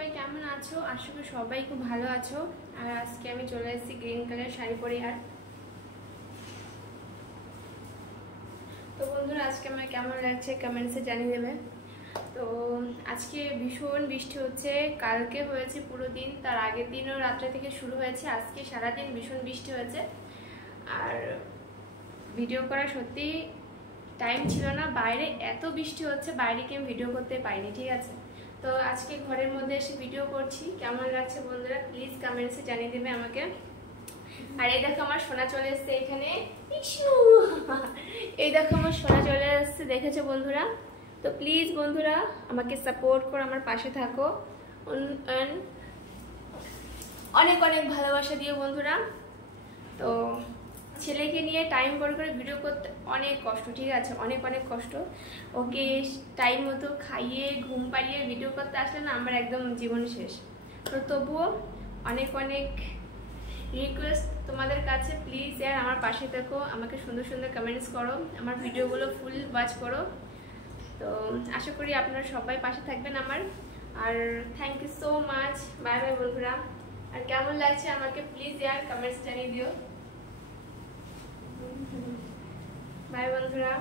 সবাই কেমন আছো? আশা করি সবাই খুব ভালো আছো। আর আজকে আমি চলে এসেছি গ্রিন কালার শাড়ি পরে। আর তো বন্ধুরা, আজকে আমার কেমন লাগছে কমেন্টসে জানিয়ে দেবে। তো আজকে ভীষণ বৃষ্টি হচ্ছে, কালকে হয়েছে পুরো দিন, তার আগের দিনও রাত্রে থেকে শুরু হয়েছে, আজকে সারাদিন ভীষণ বৃষ্টি হয়েছে। আর ভিডিও করা সত্যি টাইম ছিল না, বাইরে এত বৃষ্টি হচ্ছে, বাইরে কি আমি ভিডিও করতে পারিনি, ঠিক আছে। তো আজকে ঘরের মধ্যে এসে ভিডিও করছি, কেমন লাগছে বন্ধুরা প্লিজ কমেন্টসে জানিয়ে দেবে আমাকে। আর এই দেখো আমার সোনা চলে এসছে এখানে, এই দেখো আমার সোনা চলে এসছে, দেখেছো বন্ধুরা। তো প্লিজ বন্ধুরা আমাকে সাপোর্ট করো, আমার পাশে থাকো, অনেক অনেক ভালোবাসা দিও বন্ধুরা। তো ছেলেকে নিয়ে টাইম করে করে ভিডিও করতে অনেক কষ্ট, ঠিক আছে, অনেক অনেক কষ্ট। ওকে টাইম মতো খাইয়ে ঘুম পাড়িয়ে ভিডিও করতে আসলে না আমার একদম জীবন শেষ। তো তবুও অনেক অনেক রিকোয়েস্ট তোমাদের কাছে, প্লিজ यार আমার পাশে থেকো, আমাকে সুন্দর সুন্দর কমেন্টস করো, আমার ভিডিওগুলো ফুল ওয়াচ করো। তো আশা করি আপনারা সবাই পাশে থাকবেন আমার। আর thank you so much, bye bye বন্ধুরা। আর কেমন লাগছে আমাকে প্লিজ यार কমেন্টস জানিয়ে দিও। বাই বন্ধুরা।